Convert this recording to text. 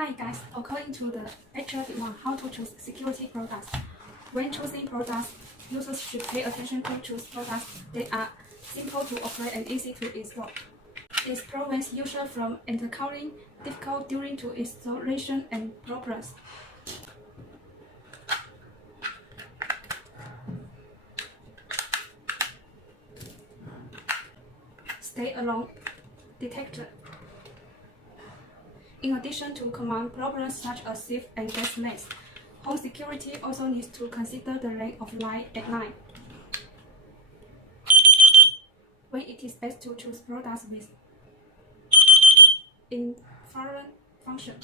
Hi guys, according to the lecture demand how to choose security products. When choosing products, users should pay attention to choose products that are simple to operate and easy to install. This prevents users from encountering difficult during to installation and problems. Stay-alone detector. In addition to common problems such as thief and gas leaks, home security also needs to consider the lack of light at night. When it is best to choose products with infrared function.